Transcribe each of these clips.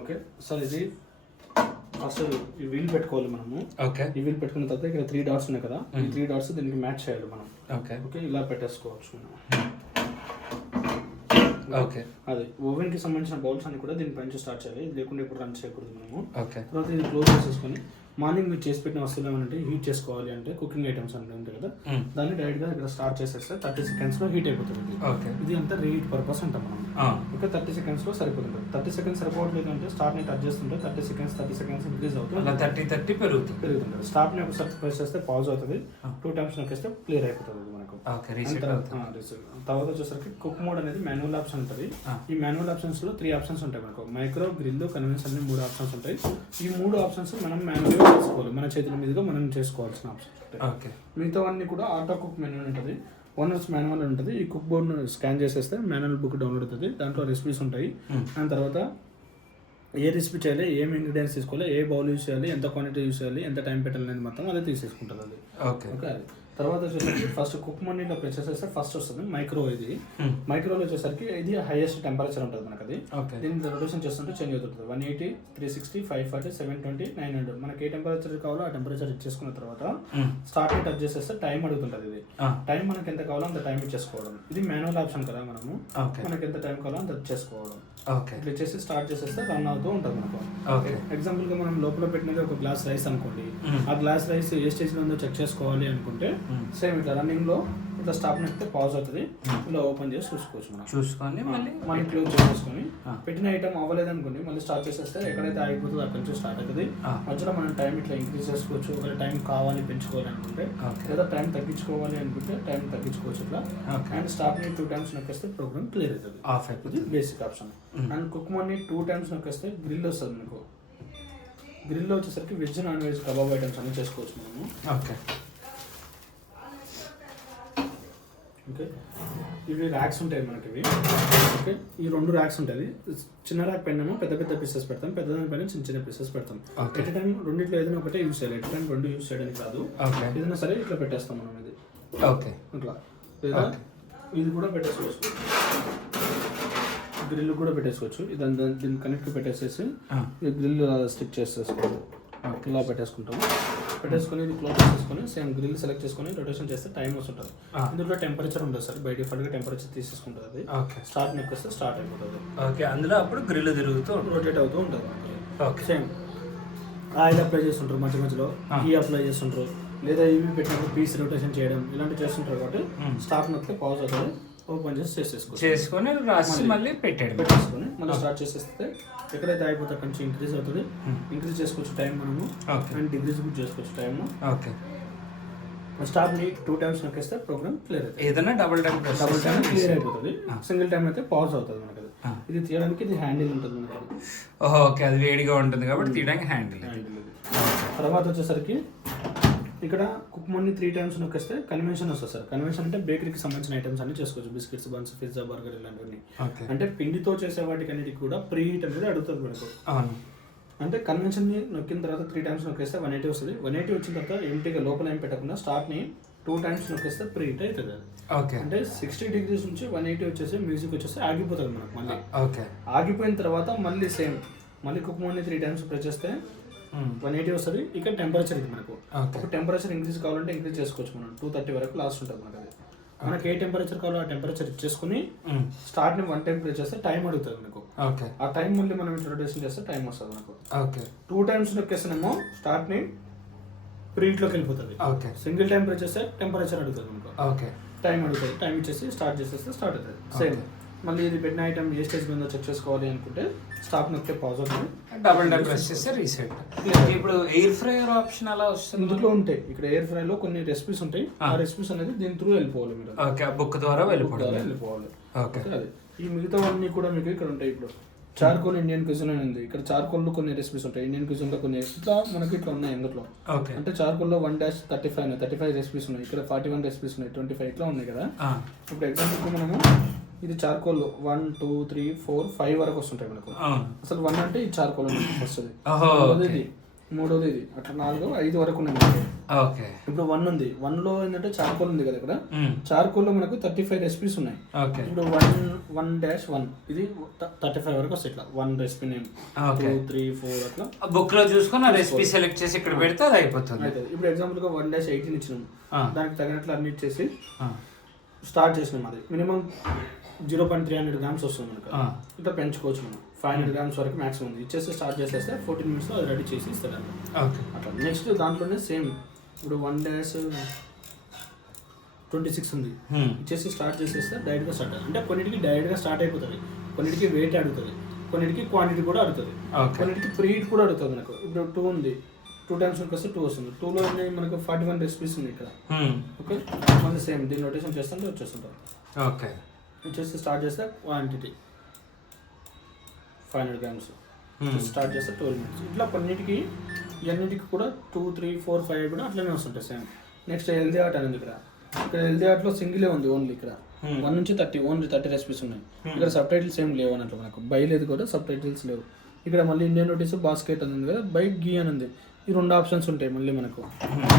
Okay sir, ఇది first ఈ wheel పెట్టుకోవాలి మనము. ఓకే, ఈ వీల్ పెట్టుకున్న తర్వాత ఇక్కడ 3 డాట్స్ ఉన్నాయి కదా, ఈ 3 డాట్స్ దీనికి మ్యాచ్ చేయాలి మనం. ఓకే ఓకే, ఇలా పెట్టేసుకోవచ్చు మనం. ఓకే, అది ఓవెన్ కి సంబంధించిన బౌల్స్ అన్ని కూడా దీనిపైన స్టార్ట్ చేయాలి, ఇది లేకుండా ఇప్పుడు రన్ చేయకూడదు మనము. ఓకే, తర్వాత ఇది క్లోజ్ చేసేసుకొని మార్నింగ్ మీరు చేసి పెట్టిన వస్తువులు ఏమంటే హీట్ చేసుకోవాలి అంటే కుకింగ్ ఐటమ్స్ అంటే ఉంటాయి కదా, దాన్ని డైరెక్ట్గా ఇక్కడ స్టార్ట్ చేసేస్తే 30 సెకండ్స్లో హీట్ అయిపోతుంది. ఓకే, ఇది అంతా రీహీట్ పర్పస్ అంటాం మనం. ఓకే, 30 సెకండ్స్లో సరిపోతుంది. 30 సెకండ్స్ సరిపోవట్లేదు అంటే స్టార్ట్ని టచ్ చేస్తుంటే 30 సెకండ్స్ ఇంక్రీజ్ అవుతుంది, 30 పెరుగుతుంది. స్టార్ట్ని ఒకసారి ప్రెస్ చేస్తే పాజ్ అవుతుంది, 2 టైమ్స్ నొక్కేస్తే క్లియర్ అయిపోతుంది మనకు. తర్వాత వచ్చేసరికి కుక్ మోడ్ అనేది మాన్యువల్ ఆప్షన్ ఉంటుంది. ఈ మాన్యువల్ ఆప్షన్స్ లో 3 ఆప్షన్స్ ఉంటాయి మనకు. మైక్రో, గ్రిల్, కన్వెన్షన్ అనే 3 ఆప్షన్స్ ఉంటాయి. ఈ 3 ఆప్షన్స్ మనం మాన్యువల్ గా చేసుకోవాలి, మన చేతుల మీదుగా మనం చేసుకోవాల్సిన ఆప్షన్స్ ఉంటాయి. మిగతా అన్ని కూడా ఆటో కుక్ మెనూ ఉంటుంది, ఓనర్స్ మాన్యువల్ ఉంటుంది. ఈ కుక్ బోర్డ్ స్కాన్ చేసేస్తే మాన్యువల్ బుక్ డౌన్లోడ్ అవుతుంది, దాంట్లో రెసిపీస్ ఉంటాయి. దాని తర్వాత ఏ రెసిపీ చేయాలి, ఏం ఇంగ్రీడియంట్స్ తీసుకోవాలి, ఏ బౌల్ యూస్ చేయాలి, ఎంత క్వాంటిటీ యూస్ చేయాలి, ఎంత టైం పెట్టాలి అనేది మొత్తం అదే తీసేసుకుంటుంది అది. ఓకే, అది తర్వాత వచ్చేసరికి ఫస్ట్ కుక్ మనీలో ప్రెస్ చేస్తే ఫస్ట్ వస్తుంది మైక్రో. ఇది మైక్రోలో వచ్చేసరికి ఇది హైయెస్ట్ టెంపరేచర్ ఉంటుంది మనకి. అది దీన్ని రొటేషన్ చేస్తుంటే చేంజ్ అవుతుంది. 180, 360, 540, 720, 900 మనకి ఏ టెంపరేచర్ కావాలో ఆ టెంపరేచర్ ఇచ్చేసుకున్న తర్వాత స్టార్ట్ టచ్ చేసేస్తే టైం అడుగుతుంటుంది. ఇది టైం మనకి ఎంత కావాలో అంత టైం ఇచ్చేసుకోవడం. ఇది మాన్యువల్ ఆప్షన్ కదా, మనము మనకి ఎంత టైం కావాలో అంత చేసుకోవడం. ఇట్లా చేసి స్టార్ట్ చేసేస్తే రన్ అవుతూ ఉంటుంది మనకు. ఎగ్జాంపుల్ గా మనం లోపల పెట్టినది ఒక గ్లాస్ రైస్ అనుకోండి, ఆ గ్లాస్ రైస్ ఏ స్టేజ్ లో ఉందో చెక్ చేసుకోవాలి అనుకుంటే సేమ్ ఇట్లా రన్నింగ్ లో ఇట్లా స్టాప్ నొక్కితే పాజ్ అవుతుంది, ఇలా ఓపెన్ చేసి చూసుకోవచ్చు మనం. చూసుకొని మళ్ళీ క్లోజ్ చేసేసుకొని పెట్టిన ఐటమ్ అవ్వలేదు అనుకోండి, మళ్ళీ స్టార్ట్ చేసేస్తే ఎక్కడైతే ఆగిపోతుందో అక్కడి నుంచి స్టార్ట్ అవుతుంది. మధ్యలో మనం టైం ఇట్లా ఇంక్రీజ్ చేసుకోవచ్చు, ఒకవేళ టైం కావాలి పెంచుకోవాలి అనుకుంటే, లేదా టైం తగ్గించుకోవాలి అనుకుంటే టైం తగ్గించుకోవచ్చు ఇట్లా. అండ్ స్టాప్ ని 2 టైమ్స్ నొక్కేస్తే ప్రోగ్రామ్ క్లియర్ అవుతుంది, ఆఫ్ అయిపోతుంది, basic option. And cook menu 2 times నొక్కేస్తే గ్రిల్ వస్తుంది మీకు. గ్రిల్లో వచ్చేసరికి veg, non veg, kebab items అన్ని చేసుకోవచ్చు మనము. ఓకే, ఇవి ర్యాక్స్ ఉంటాయి మనకి ఇవి. ఓకే, ఈ 2 ర్యాక్స్ ఉంటాయి. చిన్న ర్యాక్ పైన పెద్ద పెద్ద పీసెస్ పెడతాం, పెద్ద దాని పైన చిన్న చిన్న పీసెస్ పెడతాం. ఎట్ టైం రెండిట్లో ఏదైనా ఒకటే యూస్ చేయాలి, ఎట్ టైం 2 యూస్ చేయడానికి కాదు. ఏదైనా సరే ఇట్లా పెట్టేస్తాం మనం ఇది. ఓకే, ఇట్లా లేదా ఇది కూడా పెట్టేసుకోవచ్చు, గ్రిల్ కూడా పెట్టేసుకోవచ్చు. దీన్ని కనెక్ట్ పెట్టేసేసి గ్రిల్ స్టిక్ చేసేసుకోవాలి, ఇలా పెట్టేసుకుంటాము. పెట్టేసుకొని ఇది క్లోజ్ చేసేసుకొని సేమ్ గ్రిల్ సెలెక్ట్ చేసుకొని రొటేషన్ చేస్తే టైం వస్తుంటుంది. ఇందులో టెంపరేచర్ ఉంటుంది సార్, బై డిఫాల్ట్ గా టెంపరేచర్ తీసేసుకుంటుంది. అది స్టార్ట్ నొక్కిస్తే స్టార్ట్ అయిపోతుంది. ఓకే, అందులో అప్పుడు గ్రిల్ తిరుగుతూ రొటేట్ అవుతూ ఉంటుంది. ఓకే, సేమ్ ఆయిల్ అప్లై చేస్తుంటారు, మధ్య మధ్యలో గీ అప్లై చేస్తుంటారు, లేదా ఇవి పెట్టినప్పుడు పీస్ రొటేషన్ చేయడం ఇలాంటివి చేస్తుంటారు. కాబట్టి స్టార్ట్ నొక్కితే పాజ్ అవుతుంది, ఓపెన్ చేసి చేసుకొని రాసి మళ్ళీ పెట్టేసుకొని మళ్ళీ స్టార్ట్ చేసేస్తే ఎక్కడైతే అయిపోతే అక్కడి నుంచి ఇంక్రీజ్ అవుతుంది. ఇంక్రీజ్ చేసుకోవచ్చు టైం మనము, అండ్ డిగ్రీస్ కూడా చేసుకోవచ్చు టైం. ఓకే, స్టాప్ ని 2 టైమ్స్ నొక్కేస్తే ప్రోగ్రామ్ క్లియర్ అవుతుంది. ఏదైనా డబుల్ టైం క్లియర్ అయిపోతుంది. సింగిల్ టైం అయితే పాజ్ అవుతుంది మనకి. ఇది తీయడానికి ఇది హ్యాండిల్ ఉంటుంది మనకి. ఓకే, అది వేడిగా ఉంటుంది కాబట్టి తీయడానికి హ్యాండిల్. తర్వాత వచ్చేసరికి ఇక్కడ కుక్ మనీ 3 టైమ్స్ నొక్కేస్తే కన్వెన్షన్ వస్తుంది సార్. కన్వెన్షన్ అంటే బేకరీకి సంబంధించిన ఐటమ్స్ అన్ని చేసుకోవచ్చు, బిస్కెట్స్, బన్స్, పిజ్జా, బర్గర్ ఇలాంటివన్నీ. అంటే పిండితో చేసే వాటికి అన్నిటికి కూడా ప్రీ హీట్ అనేది అడుగుతుంది మనకు. అంటే కన్వెన్షన్ ని నొక్కిన తర్వాత 3 టైమ్స్ నొక్కేస్తే 180 వస్తుంది. 180 వచ్చిన తర్వాత ఎంటీగా లోపల ఏం పెట్టకుండా స్టార్ట్ ని 2 టైమ్స్ నొక్కేస్తే ప్రీ హీట్ అవుతుంది. అంటే 60 degrees నుంచి 180 వచ్చేసి మ్యూజిక్ వచ్చేసి ఆగిపోతుంది మనకు. మళ్ళీ ఆగిపోయిన తర్వాత మళ్ళీ సేమ్ మళ్ళీ కుక్ మనీ 3 టైమ్స్ ప్రెస్ చేస్తే 180 వస్తుంది. ఇక్కడ టెంపరేచర్ ఇది మనకు. ఒక టెంపరేచర్ ఇంక్రీజ్ కావాలంటే ఇంక్రీజ్ చేసుకోవచ్చు మనం, 230 వరకు లాస్ట్ ఉంటుంది మనకు. అది మనకి ఏ టెంపరేచర్ కావాలో ఆ టెంపరేచర్ ఇచ్చేసుకుని స్టార్ట్ ని 1 టైం ప్రెస్ చేస్తే టైం అడుగుతుంది మనకు. ఆ టైం మళ్ళీ మనం ఇంట్రొడ్యూషన్ చేస్తే టైం వస్తుంది మనకు. 2 టైమ్స్ నొక్కేస్తేనేమో స్టార్ట్ ని ప్రీహీట్ లోకి వెళ్ళిపోతుంది. సింగిల్ టైం ప్రెస్ చేస్తే టెంపరేచర్ అడుగుతుంది మనకు, టైం అడుగుతుంది. టైం ఇచ్చేసి స్టార్ట్ చేసేస్తే స్టార్ట్ అవుతుంది. సేమ్ మళ్ళీ ఇది పెట్టిన ఐటమ్ ఏ స్టేజ్ మీద చెక్ చేసుకోవాలి అనుకుంటే స్టాప్ నొక్కితే పాజ్ అవుతుంది, డబుల్ టైం ప్రెస్ చేస్తే రీసెట్. ఇప్పుడు ఎయిర్ ఫ్రైయర్ ఆప్షన్ అలా వస్తుంది. ఇందులో ఉంటాయి. ఇక్కడ ఎయిర్ ఫ్రై లో కొన్ని రెసిపీస్ ఉంటాయి, ఆ రెసిపీస్ అనేది దీని త్రూ వెళ్ళిపోవాలి మీరు. ఓకే, బుక్ ద్వారా వెళ్ళిపోవాలి. ఓకే, అది ఈ మిగతావన్నీ కూడా మీకు ఇక్కడ ఉంటాయి. ఇప్పుడు చార్కోల్ ఇండియన్ క్యూజిన్ అని ఉంది. ఇక్కడ చార్కోల్ లో కొన్ని రెసిపీస్ ఉంటాయి, ఇండియన్ క్యూజిన్ లో కొన్ని ఇట్లా మనకి ఇట్లా ఉన్నాయి ఇందులో. అంటే చార్కోల్ లో 1-35 రెసిపీస్ ఉన్నాయి, ఇక్కడ 41 రెసిపీస్ ఉన్నాయి, 25 ఇట్లా ఉన్నాయి కదా. ఇప్పుడు ఎగ్జాంపుల్ మనము ఇది చార్కోల్ 1, 2, 3, 4, 5 వరకు వస్తుంటాయి మనకు. అసలు 1 అంటే ఈ చార్కోల్ వస్తుంది, 2ది ఇది, 3ది ఇది, అట్లా 4, 5 వరకు ఉన్నాయి మనకి. ఓకే. ఇప్పుడు 1 ఉంది, 1లో ఏంటంటే చార్కోల్ ఉంది కదా ఇక్కడ, చార్కోల్లో మనకు 35 రెసిపీస్ ఉన్నాయి. ఓకే. ఇప్పుడు 1-1 ఇది 35 వరకు వస్తాయి ఇట్లా 1 రెసిపీ నేమ్, 2, 3, 4 అట్లా బుక్ లో చూసుకొని ఆ రెసిపీ సెలెక్ట్ చేసి ఇక్కడ పెడితే అది అయిపోతుంది. ఇప్పుడు ఎగ్జాంపుల్ గా 1-18 ఇచ్చినాం, దానికి తగినట్లు అన్ని ఇచ్చేసి స్టార్ట్ చేసినాం. అది మినిమం 0.300 grams వస్తుంది మనకు, ఇట్లా పెంచుకోవచ్చు మనం. 500 grams వరకు మాక్సిమం ఉంది, ఇచ్చేసి స్టార్ట్ చేసేస్తే 14 minutes లో అది రెడీ చేసి ఇస్తారు అట్లా. నెక్స్ట్ దాంట్లోనే సేమ్ ఇప్పుడు 1-26 ఉంది, ఇచ్చేసి స్టార్ట్ చేసేస్తే డైరెక్ట్ గా స్టార్ట్. అంటే కొన్నిటికి డైరెక్ట్ గా స్టార్ట్ అయిపోతుంది, కొన్నిటికి వెయిట్ అడుగుతుంది, కొన్నిటికి క్వాంటిటీ కూడా అడుగుతుంది, కొన్నిటికి ప్రీహీట్ కూడా అడుగుతుంది మనకు. ఇప్పుడు 2 ఉంది, 2 times వస్తే 2 వస్తుంది. 2లో మనకు 41 రెసిపీస్ ఉంది ఇక్కడ. ఓకే, మళ్ళీ సేమ్ దీని రొటేషన్ చేస్తుంటే వచ్చేస్తుంటారు. ఓకే, వచ్చేసి స్టార్ట్ చేస్తే క్వాంటిటీ 500 grams, స్టార్ట్ చేస్తే 12 minutes. ఇట్లా కొన్నిటికి ఇవన్నిటికి కూడా 2, 3, 4, 5 కూడా అట్లనే వస్తుంటాయి సేమ్. నెక్స్ట్ హెల్దీ ఆర్ట్ అనేది ఇక్కడ హెల్దీ ఆర్ట్లో సింగిలే ఉంది ఓన్లీ. ఇక్కడ 1 నుంచి 30 ఓన్లీ 30 రెసిపీస్ ఉన్నాయి. ఇక్కడ సబ్ టైటిల్స్ ఏం లేవు అన్నట్లు మనకు, బై లేదు కూడా, సబ్ టైటిల్స్ లేవు. ఇక్కడ మళ్ళీ ఇండియన్ నోటీస్ బాస్కెట్ అని ఉంది కదా, బై గీ అని ఉంది. ఈ 2 ఆప్షన్స్ ఉంటాయి మళ్ళీ మనకు.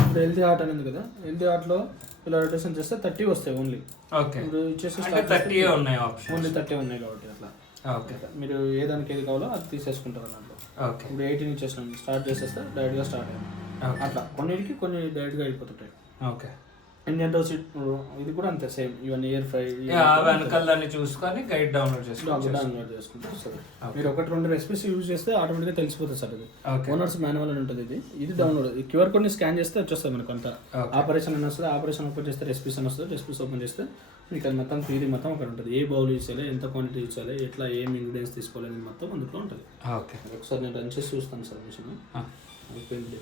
ఇప్పుడు హెల్దీ ఆర్ట్ అని ఉంది కదా, హెల్దీ ఆర్ట్లో ఇలా రొటేషన్ చేస్తే 30 వస్తాయి ఓన్లీ. ఇప్పుడు ఇచ్చేసి ఓన్లీ 30 ఉన్నాయి కాబట్టి అట్లా. ఓకే, మీరు ఏ దానికి ఏది కావాలో అది తీసేసుకుంటారు అన్నట్లు. ఓకే, ఇప్పుడు 18 ఇచ్చేసినాం, స్టార్ట్ చేసేస్తే డైరెక్ట్గా స్టార్ట్ అయ్యింది. అట్లా కొన్నిటికి కొన్ని డైరెక్ట్గా వెళ్ళిపోతుంటాయి. ఓకే, ఇండియన్ టోస్ట్ ఇది కూడా అంతే సేమ్. ఇవన్నీ ఎయిర్ ఫ్రై వెనకాల దాన్ని చూసుకొని గైడ్ డౌన్లోడ్ చేసుకుంటే వస్తుంది. మీరు 1-2 రెసిపీస్ యూజ్ చేస్తే ఆటోమేటిక్గా తెలిసిపోతుంది సార్. ఇది ఓనర్స్ మాన్యువల్ అని ఉంటుంది. ఇది డౌన్లోడ్, ఈ క్యూఆర్ కోడ్ని స్కాన్ చేస్తే వచ్చేస్తుంది మనకు అంతా. ఆపరేషన్ అని వస్తుంది, ఆపరేషన్ ఓపెన్ చేస్తే రెసిపీస్ అని వస్తుంది, రెసిపీస్ ఓపెన్ చేస్తే మీకు అది మొత్తం థియరీ మొత్తం అక్కడ ఉంటుంది. ఏ బౌల్ యూజ్ చేయాలి, ఎంత క్వాంటిటీ యూజ్ చేయాలి, ఎట్లా ఏం ఇంగ్రీడియంట్స్ తీసుకోవాలి అనేది మొత్తం అందులో ఉంటుంది. ఓకే, ఒకసారి నేను రన్ చేసి చూస్తాను సార్ మిషన్ అయిపోయింది.